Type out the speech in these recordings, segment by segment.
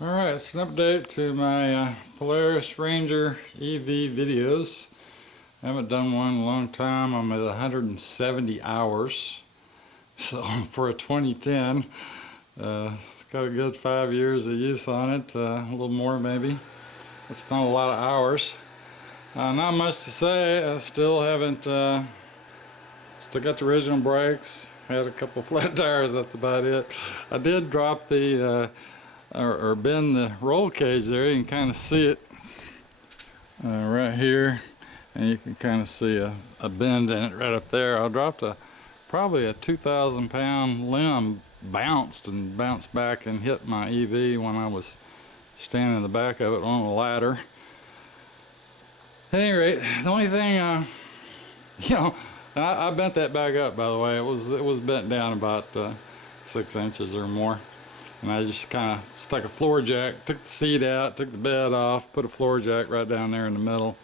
Alright, it's an update to my Polaris Ranger EV videos. I haven't done one in a long time. I'm at 170 hours. So for a 2010, it's got a good 5 years of use on it, a little more maybe. It's not a lot of hours. Not much to say. I still haven't, still got the original brakes. Had a couple flat tires, that's about it. I did drop the or bend the roll cage there. You can kind of see it right here, and you can kind of see a bend in it right up there. I dropped probably a 2,000 pound limb, bounced back and hit my EV when I was standing in the back of it on a ladder. At any rate, the only thing I bent that back up, by the way. It was bent down about 6 inches or more. And I just kind of stuck a floor jack, took the seat out, took the bed off, put a floor jack right down there in the middle,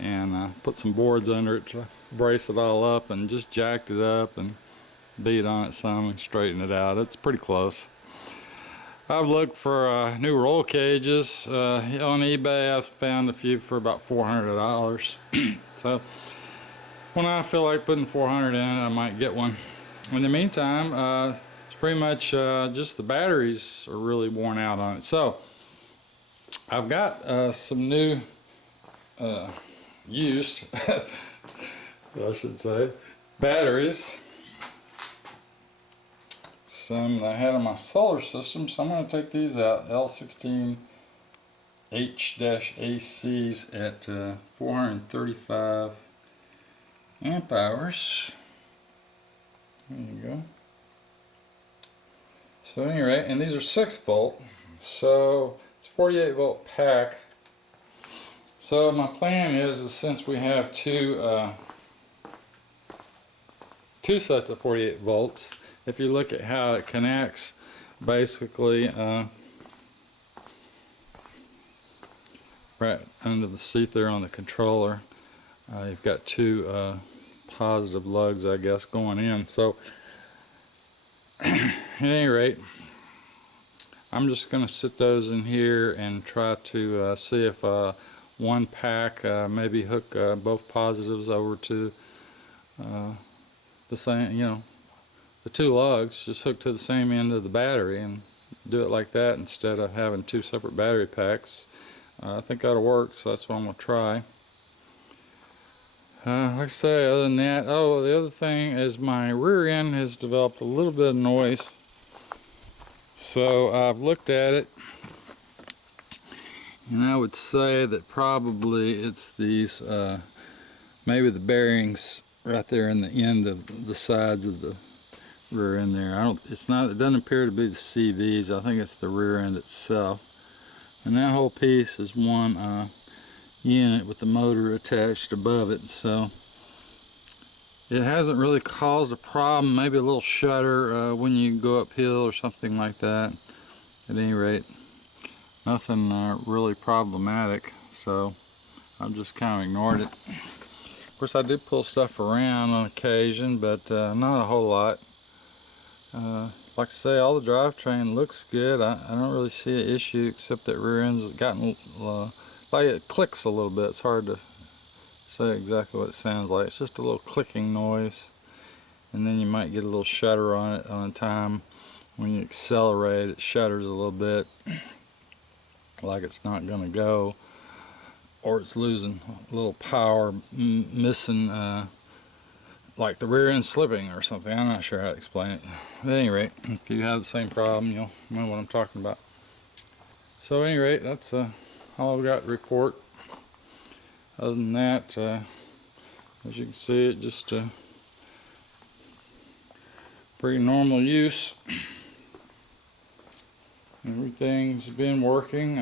and put some boards under it to brace it all up, and just jacked it up and beat on it some and straightened it out. It's pretty close. I've looked for new roll cages. On eBay I've found a few for about $400. So when I feel like putting 400 in it, I might get one. In the meantime, pretty much just the batteries are really worn out on it. So I've got some new used I should say batteries, some that I had on my solar system, so I'm going to take these out. L16H-ACs at 435 amp hours. There you go. So at any rate, and these are 6 volt, so it's 48 volt pack. So my plan is since we have two sets of 48 volts, if you look at how it connects, basically right under the seat there on the controller, you've got two positive lugs, I guess, going in. So at any rate, I'm just going to sit those in here and try to see if one pack maybe hook both positives over to the same, the two lugs, just hook to the same end of the battery, and do it like that instead of having two separate battery packs. I think that'll work, so that's what I'm going to try. Like I say, other than that, the other thing is my rear end has developed a little bit of noise. So I've looked at it, and I would say that probably it's these, maybe the bearings right there in the end of the sides of the rear end there. It doesn't appear to be the CVs. I think it's the rear end itself. And that whole piece is one unit with the motor attached above it, so it hasn't really caused a problem. Maybe a little shudder when you go uphill or something like that. At any rate, nothing really problematic, so I've just kind of ignored it. Of course, I do pull stuff around on occasion, but not a whole lot. Like I say, all the drivetrain looks good. I don't really see an issue, except that rear end's gotten like it clicks a little bit. It's hard to say exactly what it sounds like. It's just a little clicking noise, and then you might get a little shudder on it on time. When you accelerate, it shudders a little bit, like it's not going to go, or it's losing a little power, missing, like the rear end slipping or something. I'm not sure how to explain it. At any rate, if you have the same problem, you'll know what I'm talking about. So at any rate, that's all I've got to report. Other than that, as you can see, it just pretty normal use. Everything's been working.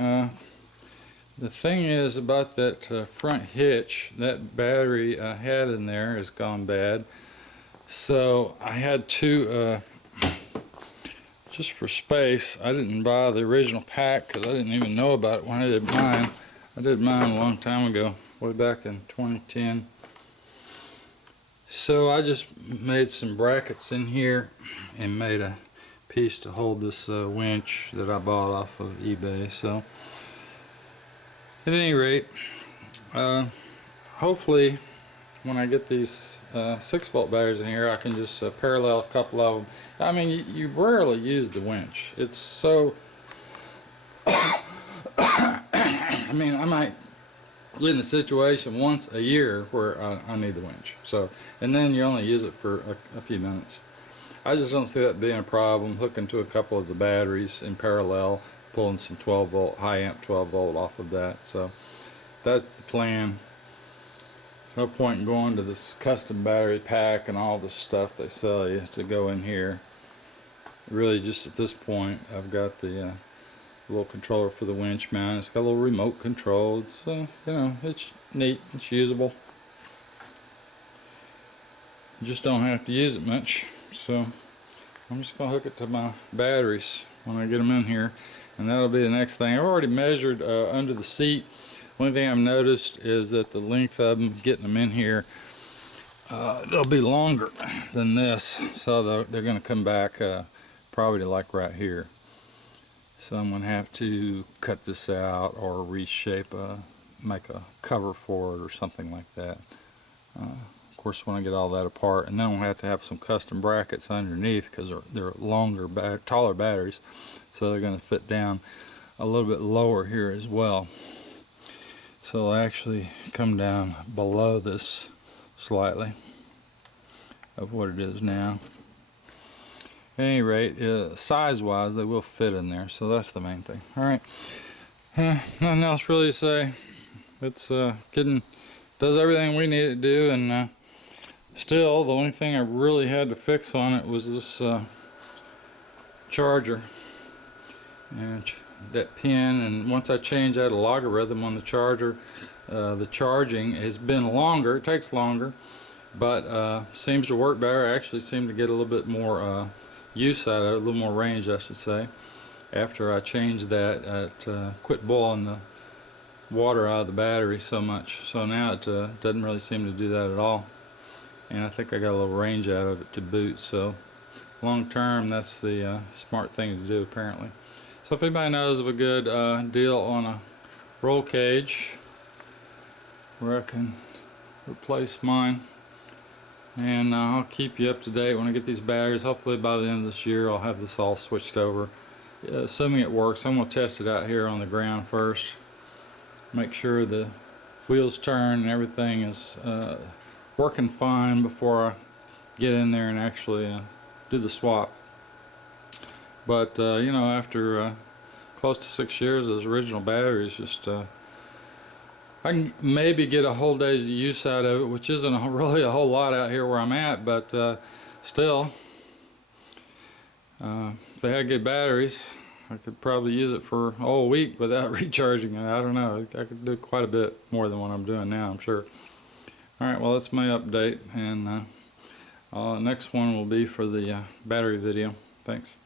The thing is about that front hitch, that battery I had in there has gone bad. So I had to, just for space, I didn't buy the original pack because I didn't even know about it when I did mine. I did mine a long time ago, way back in 2010. So I just made some brackets in here and made a piece to hold this winch that I bought off of eBay. So at any rate, hopefully when I get these 6-volt batteries in here, I can just parallel a couple of them. I mean, you rarely use the winch. It's so I mean, I might get in a situation once a year where I need the winch. So, and then you only use it for a few minutes. I just don't see that being a problem, hooking to a couple of the batteries in parallel, pulling some 12 volt, high amp 12 volt off of that. So that's the plan. No point in going to this custom battery pack and all the stuff they sell you to go in here. Really, just at this point, I've got the little controller for the winch mount. It's got a little remote control. It's you know, it's neat. It's usable. You just don't have to use it much. So I'm just gonna hook it to my batteries when I get them in here, and that'll be the next thing. I've already measured under the seat. One thing I've noticed is that the length of them, getting them in here, they'll be longer than this, so they're going to come back probably to like right here. So I'm going to have to cut this out or reshape, make a cover for it or something like that. Of course, when I get all that apart, and then I'll have to have some custom brackets underneath because they're longer, taller batteries, so they're going to fit down a little bit lower here as well. So it'll actually come down below this slightly of what it is now. At any rate, size-wise, they will fit in there, so that's the main thing. All right, nothing else really to say. It's does everything we need it to do, and still, the only thing I really had to fix on it was this charger and that pin. And once I change that logarithm on the charger, the charging has been longer. It takes longer, but seems to work better. I actually seem to get a little bit more use out of it, a little more range, I should say, after I changed that. Quit boiling the water out of the battery so much, so now it doesn't really seem to do that at all, and I think I got a little range out of it to boot. So long term, that's the smart thing to do, apparently. So if anybody knows of a good deal on a roll cage where I can replace mine, and I'll keep you up to date when I get these batteries. Hopefully by the end of this year I'll have this all switched over, assuming it works. I'm going to test it out here on the ground first, make sure the wheels turn and everything is working fine before I get in there and actually do the swap. But you know, after close to 6 years, those original batteries, just I can maybe get a whole day's use out of it, which isn't really a whole lot out here where I'm at, but still, if they had good batteries, I could probably use it for a whole week without recharging it. I don't know, I could do quite a bit more than what I'm doing now, I'm sure. Alright, well, that's my update, and next one will be for the battery video. Thanks.